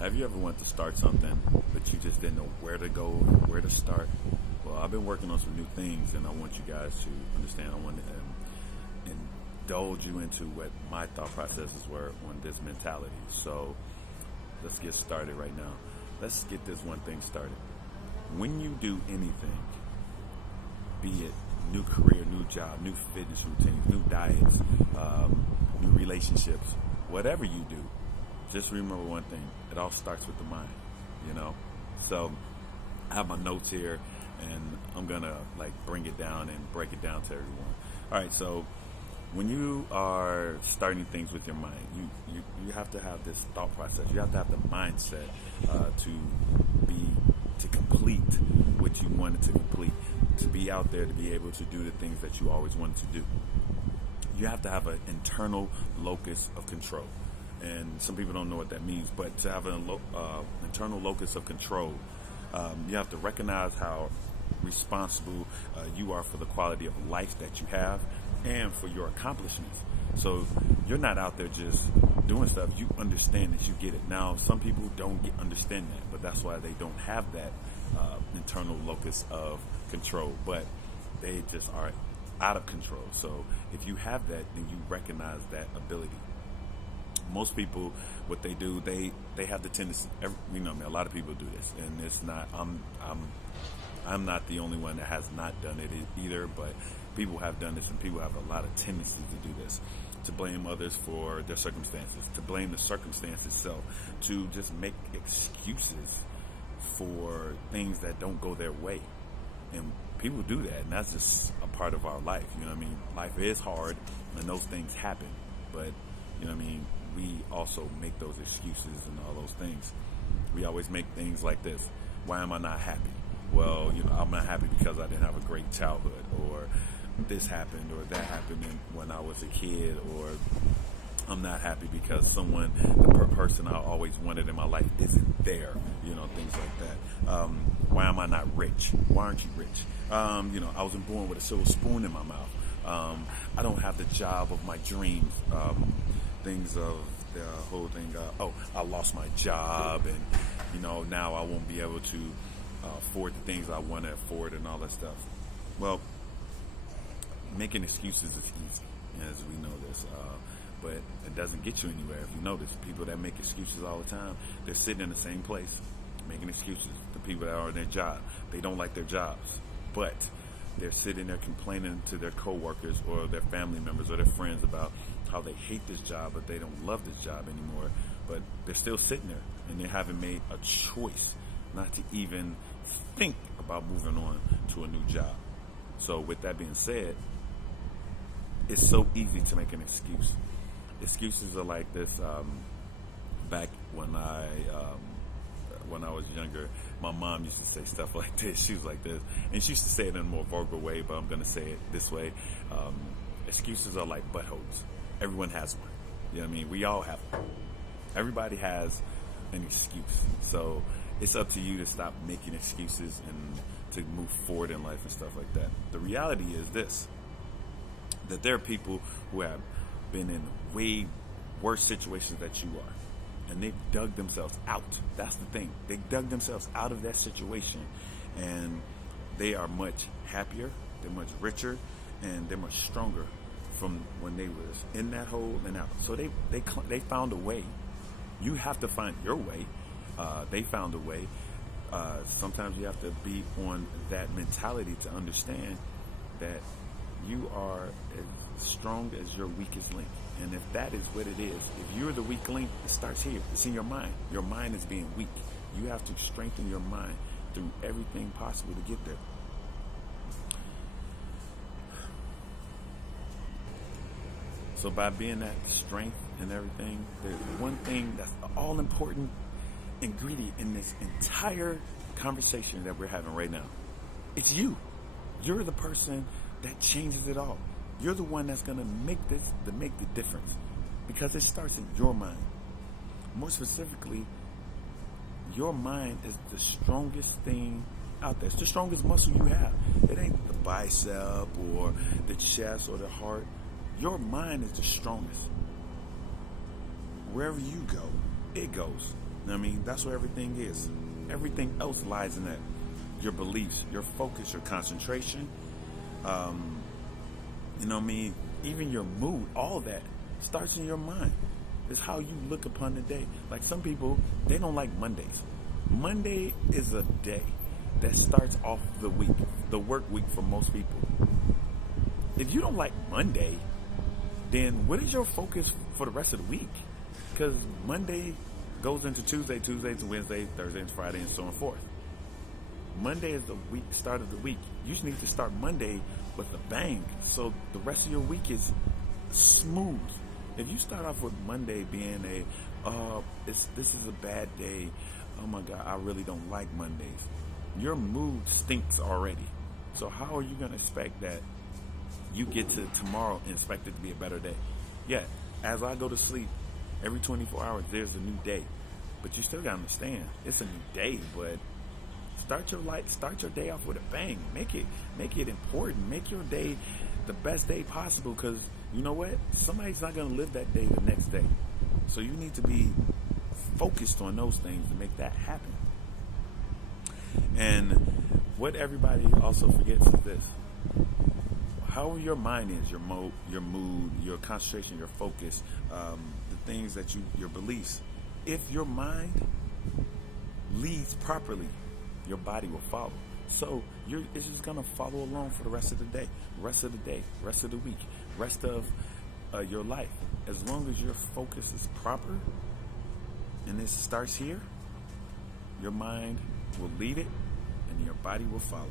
Have you ever wanted to start something, but you just didn't know where to go, where to start? Well, I've been working on some new things, and I want you guys to understand. I want to indulge you into what my thought processes were on this mentality. So let's get started right now. Let's get this one thing started. When you do anything, be it new career, new job, new fitness routines, new diets, new relationships, whatever you do, just remember one thing. It all starts with the mind, So I have my notes here, and I'm going to bring it down and break it down to everyone. All right, so when you are starting things with your mind, you have to have this thought process. You have to have the mindset to complete what you wanted to complete, to be out there, to be able to do the things that you always wanted to do. You have to have an internal locus of control. And some people don't know what that means, but to have an internal locus of control, you have to recognize how responsible you are for the quality of life that you have and for your accomplishments. So you're not out there just doing stuff. You understand that you get it. Now, some people don't understand that, but that's why they don't have that internal locus of control, but they just are out of control. So if you have that, then you recognize that ability. Most people, what they do, they have the tendency. A lot of people do this, and it's not. I'm not the only one that has not done it either. But people have done this, and people have a lot of tendency to do this, to blame others for their circumstances, to blame the circumstance itself, to just make excuses for things that don't go their way. And people do that, and that's just a part of our life. Life is hard, and those things happen. But we also make those excuses and all those things. We always make things like this. Why am I not happy? Well, I'm not happy because I didn't have a great childhood, or this happened, or that happened when I was a kid, or I'm not happy because the person I always wanted in my life isn't there, things like that. Why am I not rich? Why aren't you rich? I wasn't born with a silver spoon in my mouth. I don't have the job of my dreams. Things of the whole thing, I lost my job, and now I won't be able to afford the things I want to afford and all that stuff. Well, making excuses is easy, as we know this, but it doesn't get you anywhere. If you notice, people that make excuses all the time, they're sitting in the same place making excuses. The people that are in their job, they don't like their jobs, but they're sitting there complaining to their coworkers or their family members or their friends about how they hate this job, but they don't love this job anymore. But they're still sitting there, and they haven't made a choice not to even think about moving on to a new job. So with that being said, it's so easy to make an excuse. Excuses are like this. Back when I was younger, my mom used to say stuff like this. She was like this, and she used to say it in a more vulgar way, but I'm going to say it this way. Excuses are like buttholes. Everyone has one. We all have one. Everybody has an excuse. So it's up to you to stop making excuses and to move forward in life and stuff like that. The reality is this, that there are people who have been in way worse situations than you are, and they've dug themselves out. That's the thing. They dug themselves out of that situation, and they are much happier, they're much richer, and they're much stronger from when they was in that hole and out. So they found a way. You have to find your way. They found a way. Sometimes you have to be on that mentality to understand that you are as strong as your weakest link. And if that is what it is, if you're the weak link, it starts here. It's in your mind. Your mind is being weak. You have to strengthen your mind through everything possible to get there. So by being that strength and everything, there's one thing that's the all-important ingredient in this entire conversation that we're having right now. It's you. You're the person that changes it all. You're the one that's going to make the difference, because it starts in your mind. More specifically, your mind is the strongest thing out there. It's the strongest muscle you have. It ain't the bicep or the chest or the heart. Your mind is the strongest. Wherever you go, it goes. I mean, that's where everything is. Everything else lies in that. Your beliefs, your focus, your concentration, you know what I mean? Even your mood, all that starts in your mind. It's how you look upon the day. Like some people, they don't like Mondays. Monday is a day that starts off the week, the work week for most people. If you don't like Monday, then what is your focus for the rest of the week? Because Monday goes into Tuesday, Tuesday to Wednesday, Thursday and Friday, and so on and forth. Monday is the week, start of the week. You just need to start Monday with a bang, so the rest of your week is smooth. If you start off with Monday being this is a bad day, oh my God, I really don't like Mondays, your mood stinks already. So how are you going to expect that you get to tomorrow and expect it to be a better day? Yeah, as I go to sleep, every 24 hours there's a new day. But you still got to understand, it's a new day, but start your day off with a bang. Make it important. Make your day the best day possible, because you know what? Somebody's not going to live that day the next day. So you need to be focused on those things to make that happen. And what everybody also forgets is this: how your mind is, your mood, your concentration, your focus, the things that your beliefs. If your mind leads properly, your body will follow. So it's just gonna follow along for the rest of the day, rest of the week, rest of your life. As long as your focus is proper, and it starts here, your mind will lead it, and your body will follow.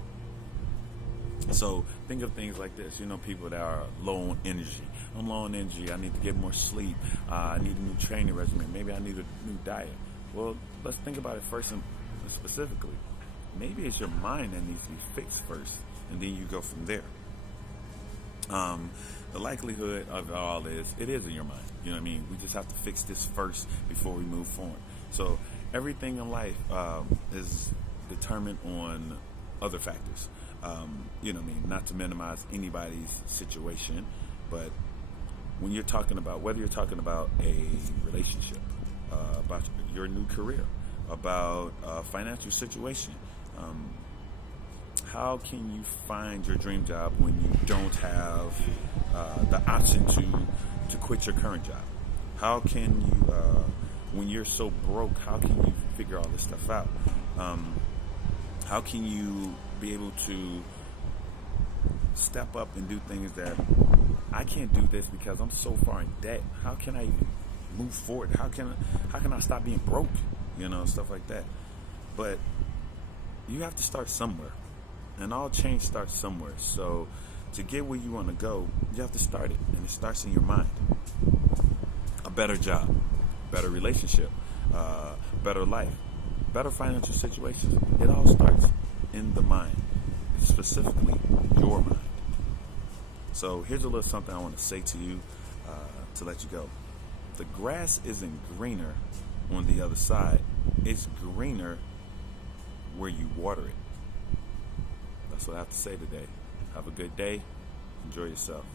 So think of things like this. You know, people that are low on energy. I'm low on energy. I need to get more sleep. I need a new training regimen. Maybe I need a new diet. Well, let's think about it first and specifically. Maybe it's your mind that needs to be fixed first, and then you go from there. The likelihood of it all is it is in your mind. You know what I mean? We just have to fix this first before we move forward. So everything in life is determined on other factors. You know what I mean? Not to minimize anybody's situation, but when you're talking about, whether you're talking about a relationship, about your new career, about a financial situation, how can you find your dream job when you don't have the option to quit your current job? How can you, when you're so broke, how can you figure all this stuff out? How can you be able to step up and do things that I can't do this because I'm so far in debt? How can I even move forward? How can I stop being broke? You know, stuff like that. But you have to start somewhere, and all change starts somewhere. So to get where you want to go, you have to start it, and it starts in your mind. A better job, better relationship, better life, better financial situations. It all starts in the mind, specifically your mind. So here's a little something I want to say to you to let you go. The grass isn't greener on the other side. It's greener where you water it. That's what I have to say today. Have a good day. Enjoy yourself.